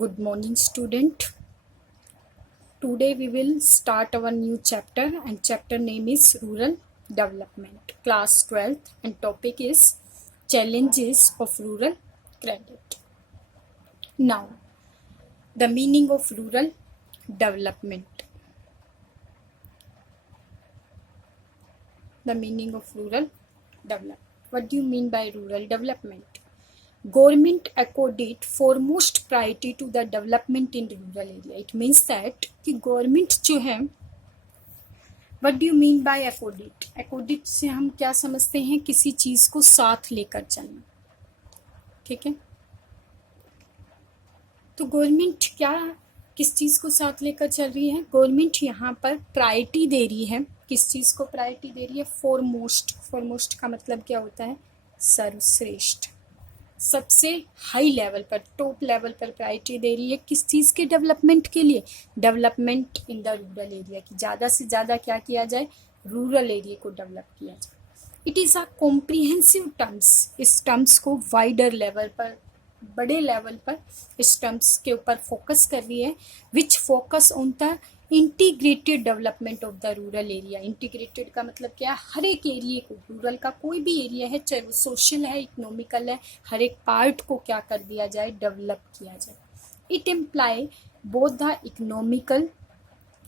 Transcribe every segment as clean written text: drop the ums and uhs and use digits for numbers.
Good morning, student. Today we will start our new chapter, and chapter name is Rural Development, class 12th, and topic is Challenges of Rural Credit. Now, the meaning of rural development. The meaning of rural development. What do you mean by rural development? Government accorded foremost priority to the development in rural area. It means that कि government जो है, what do you mean by accorded? accorded से हम क्या समझते हैं? किसी चीज को साथ लेकर चलना, ठीक है। तो गवर्नमेंट क्या किस चीज को साथ लेकर चल रही है? गवर्नमेंट यहाँ पर प्रायोरिटी दे रही है। किस चीज को प्रायोरिटी दे रही है? फोरमोस्ट। फोरमोस्ट का मतलब क्या होता है? सर्वश्रेष्ठ, सबसे हाई लेवल पर, टॉप लेवल पर प्रायोरिटी दे रही है। किस चीज़ के डेवलपमेंट के लिए? Development in the rural area की ज़्यादा से ज़्यादा क्या किया जाए? रूरल एरिया को डेवलप किया जाए। It is a comprehensive terms. इस टर्म्स को वाइडर लेवल पर, बड़े लेवल पर इस टर्म्स के ऊपर फोकस कर रही है, which focus on the integrated development of the rural area. Integrated का मतलब क्या है? हर एक एरिया को, रूरल का कोई भी एरिया है, चाहे वो सोशल है, इकोनॉमिकल है, हर एक पार्ट को क्या कर दिया जाए? डेवलप किया जाए। It imply both the economical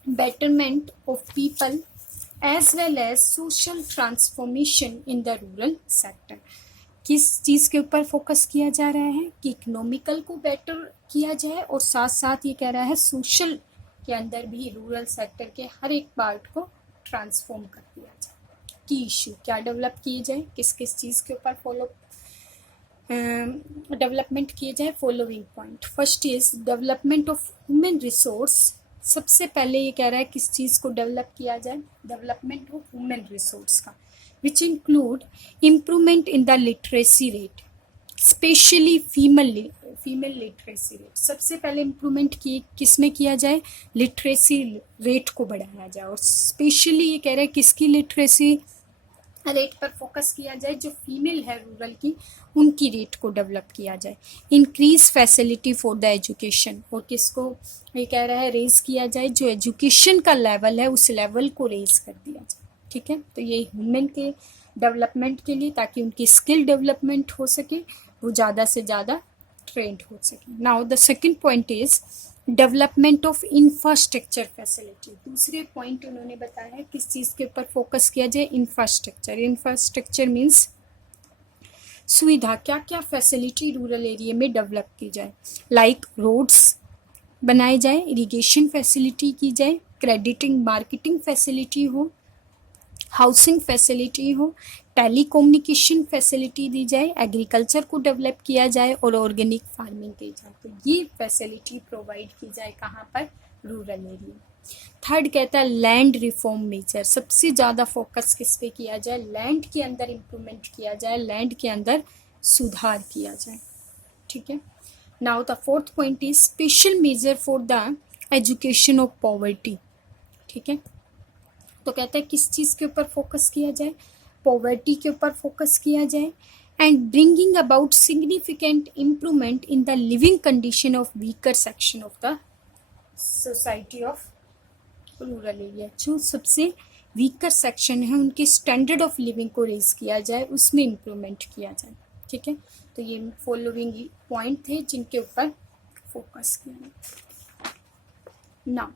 betterment of people as well as social transformation in the rural sector। किस चीज़ के ऊपर फोकस किया जा रहा है? कि इकोनॉमिकल को बेटर किया जाए और साथ साथ ये कह रहा है सोशल के अंदर भी रूरल सेक्टर के हर एक पार्ट को ट्रांसफॉर्म कर दिया जाए। की इशू क्या डेवलप किए जाए? किस किस चीज़ के ऊपर डेवलपमेंट किए जाए? Following point. First is development of human resource. सबसे पहले ये कह रहा है किस चीज़ को डेवलप किया जाए? डेवलपमेंट ऑफ ह्यूमन रिसोर्स का, which include improvement in the literacy rate, specially female literacy rate. सबसे पहले इम्प्रूवमेंट किस में किया जाए? लिटरेसी रेट को बढ़ाया जाए। और स्पेशली ये कह रहा है किसकी लिटरेसी रेट पर फोकस किया जाए? जो फीमेल है रूरल की, उनकी रेट को डेवलप किया जाए। Increase facility for the education. और किसको ये कह रहा है? रेज किया जाए। जो एजुकेशन का लेवल है उस लेवल को रेज कर दिया जाए, ठीक है। तो ये ह्यूमन के डेवलपमेंट के लिए, ताकि उनकी स्किल डेवलपमेंट हो सके, वो ज़्यादा से ज़्यादा ट्रेंड हो सके। Now the second point is development of infrastructure facility. दूसरे पॉइंट उन्होंने बताया है किस चीज़ के ऊपर फोकस किया जाए? इंफ्रास्ट्रक्चर। इंफ्रास्ट्रक्चर मीन्स सुविधा, क्या क्या फैसिलिटी रूरल एरिया में डेवलप की जाए। लाइक रोड्स बनाए जाए, इरिगेशन फैसिलिटी की जाए, क्रेडिटिंग मार्केटिंग फैसिलिटी हो, हाउसिंग फैसिलिटी हो, टेलीकम्युनिकेशन फैसिलिटी दी जाए, एग्रीकल्चर को डेवलप किया जाए और ऑर्गेनिक फार्मिंग की जाए। तो ये फैसिलिटी प्रोवाइड की जाए कहाँ पर? Rural area. थर्ड कहता है लैंड रिफॉर्म मेजर। सबसे ज़्यादा फोकस किस पे किया जाए? लैंड के अंदर इम्प्रूवमेंट किया जाए, लैंड के अंदर सुधार किया जाए, ठीक है। Now the fourth point is special measure for the education of poverty, ठीक है। तो कहता है किस चीज़ के ऊपर फोकस किया जाए? पॉवर्टी के ऊपर फोकस किया जाए। And bringing about significant improvement in the living condition of weaker section of the society of rural area. जो सबसे वीकर सेक्शन है उनके स्टैंडर्ड ऑफ लिविंग को रेज किया जाए, उसमें इम्प्रूवमेंट किया जाए, ठीक है। तो ये फॉलोइंग पॉइंट थे जिनके ऊपर फोकस किया। Now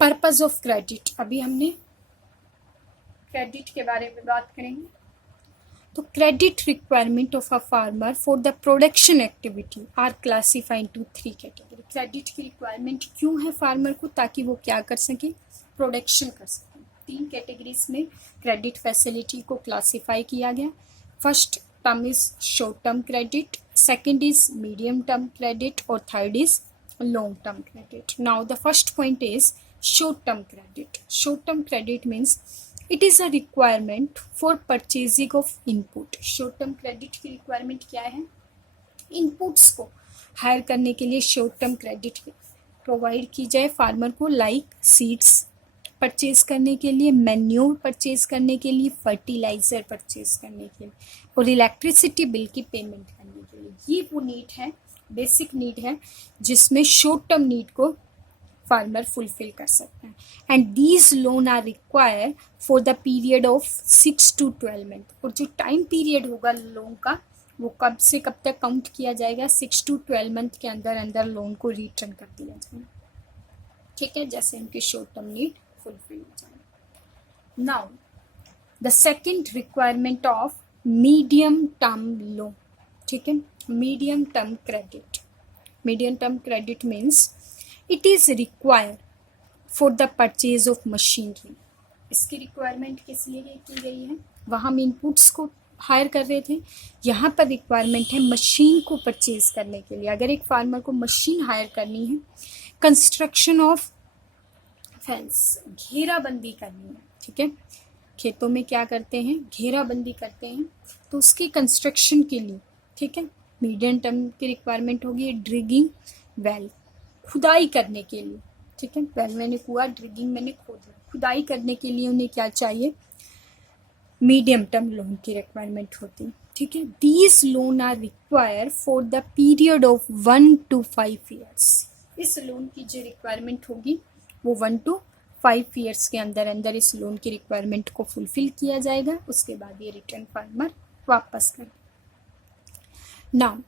purpose of credit. अभी हमने क्रेडिट के बारे में बात करेंगे। तो credit requirement of a farmer for the production activity are classified into 3 category. Credit की रिक्वायरमेंट क्यों है फार्मर को? ताकि वो क्या कर सके? प्रोडक्शन कर सके। 3 कैटेगरीज में क्रेडिट फैसिलिटी को क्लासीफाई किया गया। First term is short term credit, second is medium term credit और third is long term credit. Now the first point is short term credit. Short term credit means it is a requirement for purchasing of input. Short term credit की requirement क्या है? Inputs को higher करने के लिए short term credit provide की जाए farmer को, लाइक सीड्स परचेज करने के लिए, मैन्योर परचेज करने के लिए, फर्टिलाइजर परचेज करने के लिए और इलेक्ट्रिसिटी बिल की पेमेंट करने के लिए। ये वो नीड है बेसिक नीड है जिसमें शॉर्ट टर्म नीड को फार्मर फुलफिल कर सकते हैं. And these loan are require for the period of 6 to 12 month. और जो टाइम पीरियड होगा लोन का वो कब से कब तक काउंट किया जाएगा, 6 to 12 मंथ के अंदर अंदर लोन को रिटर्न कर दिया जाएगा. ठीक है, जैसे उनकी शॉर्ट टर्म नीड फुलफिल हो जाएगा. Now the second requirement of medium term loan. ठीक है, medium term credit. Medium term credit means it is required for the purchase of machinery. इसकी रिक्वायरमेंट किस लिए की गई है, वहाँ हम इनपुट्स को हायर कर रहे थे, यहाँ पर रिक्वायरमेंट है मशीन को परचेज करने के लिए. अगर एक फार्मर को मशीन हायर करनी है, कंस्ट्रक्शन ऑफ फेंस, घेराबंदी करनी है. ठीक है, खेतों में क्या करते हैं, घेराबंदी करते हैं, तो उसकी कंस्ट्रक्शन के लिए, ठीक है, मीडियम टर्म की रिक्वायरमेंट होगी ड्रिगिंग वेल, खुदाई करने के लिए. ठीक है, वेल मैंने कुआ, ड्रिगिंग मैंने खोदा, खुदाई करने के लिए उन्हें क्या चाहिए, मीडियम टर्म लोन की रिक्वायरमेंट होती है. ठीक है, these loan are require for the period of 1 to 5 years. इस लोन की जो रिक्वायरमेंट होगी वो 1 to 5 ईयर्स के अंदर अंदर इस लोन की रिक्वायरमेंट को फुलफिल किया जाएगा. उसके बाद ये रिटर्न फार्मर वापस कर. Now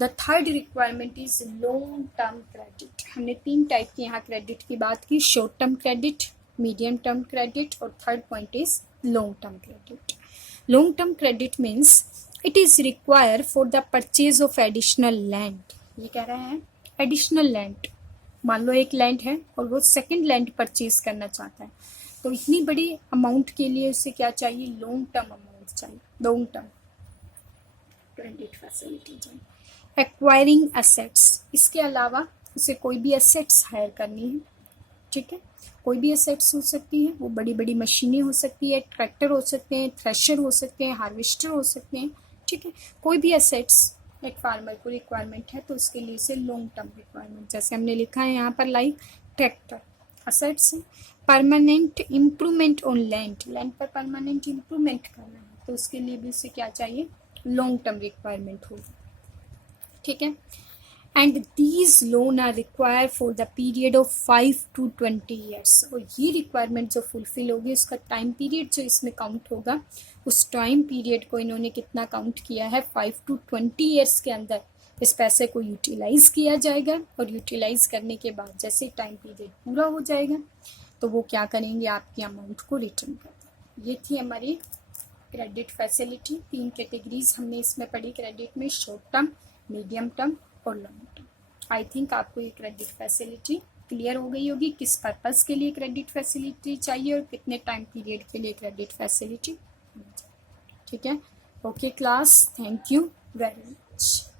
the third requirement is long term credit. हमने 3 टाइप की यहाँ क्रेडिट की बात की, short term credit, medium term credit और third point is long term credit. Long term credit means it is require for the purchase of additional land. ये कह रहा है एडिशनल लैंड. मान लो एक लैंड है और वो सेकंड लैंड परचेज करना चाहता है, तो इतनी बड़ी अमाउंट के लिए उसे क्या चाहिए, लॉन्ग टर्म अमाउंट चाहिए, लॉन्ग टर्म क्रेडिट फैसिलिटी चाहिए. एक्वायरिंग एसेट्स, इसके अलावा उसे कोई भी एसेट्स हायर करनी है. ठीक है, कोई भी एसेट्स हो सकती है, वो बड़ी बड़ी मशीनें हो सकती है, ट्रैक्टर हो सकते हैं, थ्रेशर हो सकते हैं, हार्वेस्टर हो सकते हैं. ठीक है, कोई भी एसेट्स एक फार्मर को रिक्वायरमेंट है तो उसके लिए से लॉन्ग टर्म रिक्वायरमेंट, जैसे हमने लिखा है यहाँ पर लाइक ट्रैक्टर असेट्स है. Permanent improvement on land, land पर परमानेंट इम्प्रूवमेंट करना है तो उसके लिए भी उसे क्या चाहिए, लॉन्ग टर्म रिक्वायरमेंट होगी. ठीक है, and these loan are require for the period of 5 to 20 years. और ये रिक्वायरमेंट जो फुलफिल होगी उसका टाइम पीरियड जो इसमें काउंट होगा, उस टाइम पीरियड को इन्होंने कितना काउंट किया है, 5 to 20 ईयर्स के अंदर इस पैसे को यूटिलाइज किया जाएगा. और यूटिलाइज करने के बाद जैसे टाइम पीरियड पूरा हो जाएगा तो वो क्या करेंगे, आपकी अमाउंट को रिटर्न कर देंगे. ये थी हमारी क्रेडिट फैसिलिटी. 3 कैटेगरीज हमने इसमें पढ़ी क्रेडिट में, शॉर्ट टर्म, मीडियम टर्म और लॉन्ग टर्म. आई थिंक आपको ये क्रेडिट फैसिलिटी क्लियर हो गई होगी, किस पर्पस के लिए क्रेडिट फैसिलिटी चाहिए और कितने टाइम पीरियड के लिए क्रेडिट फैसिलिटी. ठीक है, okay class, thank you very much.